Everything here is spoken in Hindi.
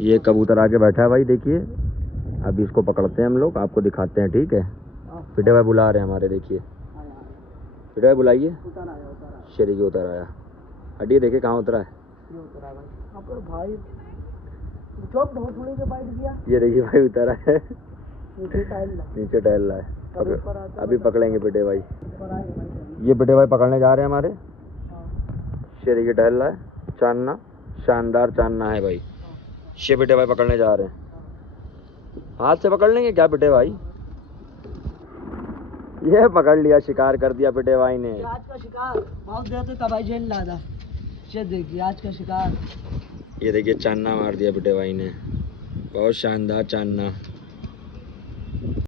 ये कबूतर आके बैठा है भाई, देखिए। अभी इसको पकड़ते हैं हम लोग, आपको दिखाते हैं, ठीक है। पिटे भाई बुला रहे हैं हमारे, देखिए। पिटे भाई बुलाइए। शेरी की उतर आया। हटिए, देखिए कहाँ उतरा है। भाई ये देखिए भाई उतरा है, नीचे टहल रहा है। अभी पकड़ेंगे पिटे भाई। ये पिटे भाई पकड़ने जा रहे हैं हमारे। शेरी की टहल रहा है। चांदना, शानदार चांदना है भाई। ये पिटे भाई पकड़ने जा रहे हैं। हाथ से पकड़ लेंगे क्या पिटे भाई? ये पकड़ लिया, शिकार कर दिया पिटे भाई ने। आज का शिकार बहुत देर तक भाई जेल लादा। ये देखिए आज का शिकार। ये देखिए चांदना मार दिया पिटे भाई ने, बहुत शानदार चांदना।